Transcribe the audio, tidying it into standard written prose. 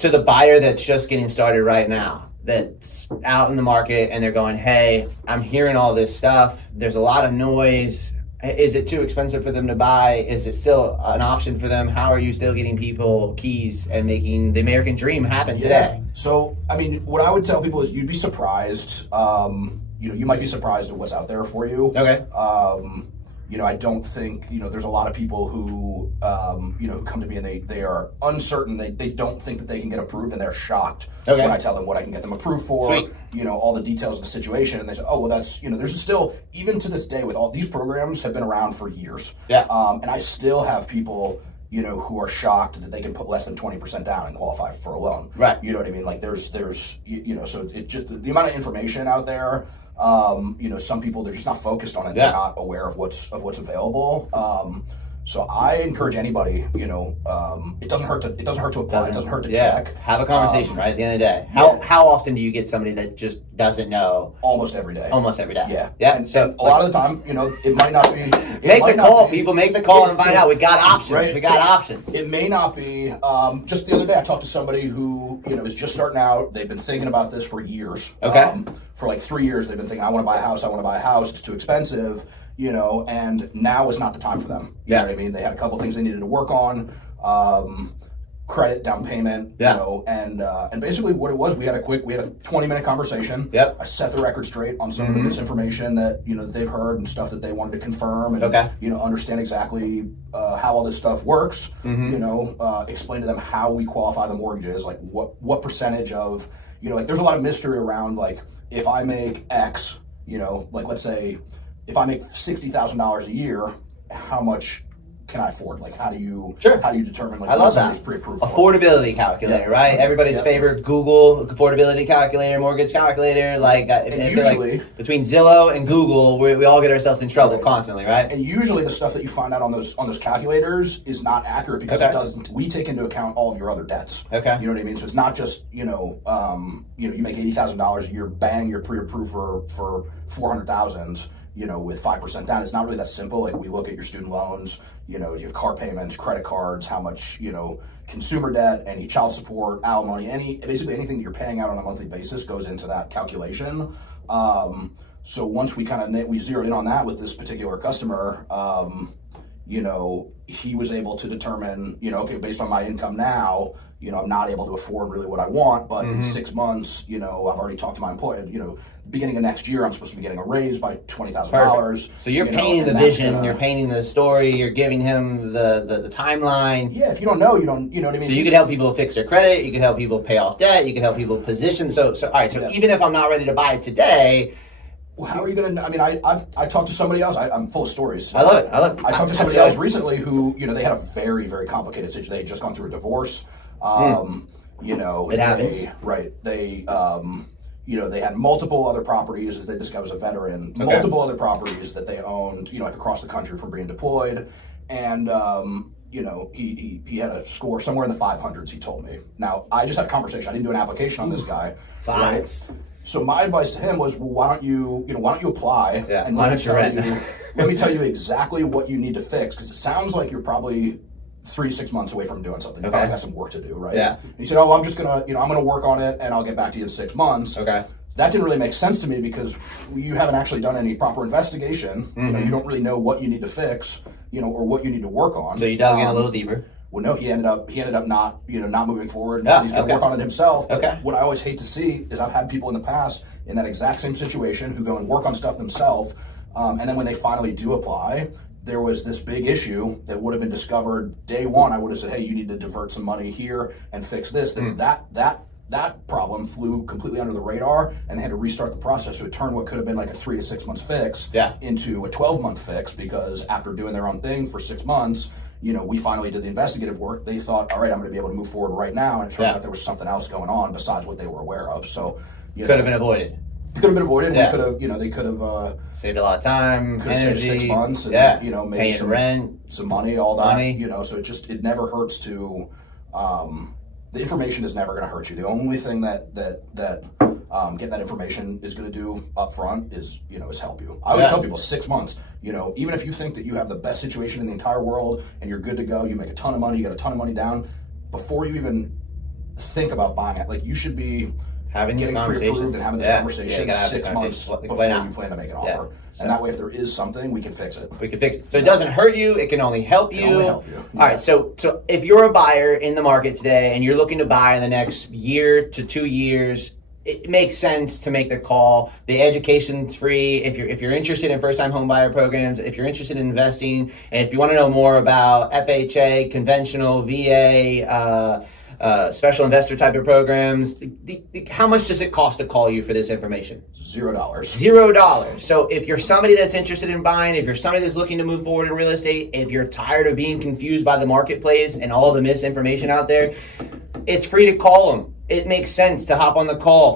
to the buyer that's just getting started right now, that's out in the market and they're going, hey, I'm hearing all this stuff. There's a lot of noise. Is it too expensive for them to buy? Is it still an option for them? How are you still getting people keys and making the American dream happen today? So, I mean, what I would tell people is you'd be surprised. You might be surprised at what's out there for you. Okay. I don't think, there's a lot of people who, who come to me and they are uncertain. They don't think that they can get approved, and they're shocked when I tell them what I can get them approved for, Sweet. All the details of the situation. And they say, oh, well, that's, there's still, even to this day, with all these programs have been around for years. Yeah. And I still have people, who are shocked that they can put less than 20% down and qualify for a loan. Right. You know what I mean? Like there's, so it just, the amount of information out there, some people, they're just not focused on it. Yeah. They're not aware of what's available. So I encourage anybody, it doesn't hurt to apply. It doesn't hurt to check. Have a conversation, right? At the end of the day. How often do you get somebody that just doesn't know? Almost every day. Yeah. Yeah. And so a lot of the time, it might not be. Make the call, people. Make the call and find out. We got options. Right? We got options. It may not be. Just the other day, I talked to somebody who, is just starting out. They've been thinking about this for years. Okay. For like 3 years, they've been thinking, I want to buy a house. It's too expensive. And now is not the time for them. You know what I mean? They had a couple things they needed to work on, credit, down payment, and basically what it was, we had a 20-minute conversation. Yep. I set the record straight on some of the misinformation that, that they've heard and stuff that they wanted to confirm and, understand exactly how all this stuff works, explain to them how we qualify the mortgages, like what percentage of, there's a lot of mystery around, like, if I make X, like let's say, if I make $60,000 a year, how much can I afford? Like, how do you determine, like, I love that. Pre-approved affordability calculator, right? Everybody's favorite Google affordability calculator, mortgage calculator. Like, usually, like between Zillow and Google, we all get ourselves in trouble constantly, right? And usually, the stuff that you find out on those calculators is not accurate because it doesn't. We take into account all of your other debts. Okay. You know what I mean? So it's not just you make $80,000 a year, bang, you're pre-approved for $400,000. With 5% down. It's not really that simple. Like, we look at your student loans, you have car payments, credit cards, how much, consumer debt, any child support, alimony, basically anything that you're paying out on a monthly basis goes into that calculation. So once we we zeroed in on that with this particular customer, he was able to determine, okay, based on my income now, I'm not able to afford really what I want, but in 6 months, I've already talked to my employer, beginning of next year, I'm supposed to be getting a raise by $20,000. So you're painting the vision, you're painting the story, you're giving him the timeline. Yeah, if you don't know, you don't, you know what I mean? So you could help people fix their credit, you could help people pay off debt, you could help people position. So all right, so even if I'm not ready to buy it today, well, how are you going to, I mean, I talked to somebody else, I'm full of stories. I love it. I talked to somebody else recently who, they had a very, very complicated situation. They had just gone through a divorce. It happens. They had multiple other properties. This guy was a veteran. Multiple other properties that they owned, like across the country from being deployed. And, he had a score somewhere in the 500s, he told me. Now, I just had a conversation. I didn't do an application on this guy. Fives. Right? So my advice to him was, well, why don't you apply? Yeah. And let me tell you exactly what you need to fix, because it sounds like you're probably 3 to 6 months away from doing something. You probably got some work to do, right? Yeah. And he said, oh, I'm just gonna, I'm gonna work on it and I'll get back to you in 6 months. Okay. That didn't really make sense to me because you haven't actually done any proper investigation. You don't really know what you need to fix, or what you need to work on. So you dug in a little deeper. Well, no, he ended up not, not moving forward. So he's gonna work on it himself. But what I always hate to see is I've had people in the past in that exact same situation who go and work on stuff themselves, and then when they finally do apply, there was this big issue that would have been discovered day one. I would have said, hey, you need to divert some money here and fix this. That problem flew completely under the radar, and they had to restart the process. So it turned what could have been like a 3 to 6 month fix into a 12-month fix, because after doing their own thing for 6 months, we finally did the investigative work. They thought, all right, I'm going to be able to move forward right now. And it turned out there was something else going on besides what they were aware of. So could have been avoided. It could have been avoided. We could have, they could have saved a lot of time, energy, saved 6 months, and maybe paying some rent, some money, all that. So it never hurts to. The information is never going to hurt you. The only thing that getting that information is going to do up front is help you. I always tell people 6 months. Even if you think that you have the best situation in the entire world and you're good to go, you make a ton of money, you got a ton of money down, before you even think about buying it. Like, you should be having these getting conversations pre-approved and having this conversation 6 months before you plan to make an offer. And that way, if there is something, we can fix it. We can fix it. So it doesn't hurt you. It can only help you. It can only help you. All right. So if you're a buyer in the market today and you're looking to buy in the next year to 2 years, it makes sense to make the call. The education's free. If you're interested in first-time home buyer programs, if you're interested in investing, and if you want to know more about FHA, conventional, VA, special investor type of programs, how much does it cost to call you for this information? $0. $0. So if you're somebody that's interested in buying, if you're somebody that's looking to move forward in real estate, if you're tired of being confused by the marketplace and all the misinformation out there, it's free to call them. It makes sense to hop on the call.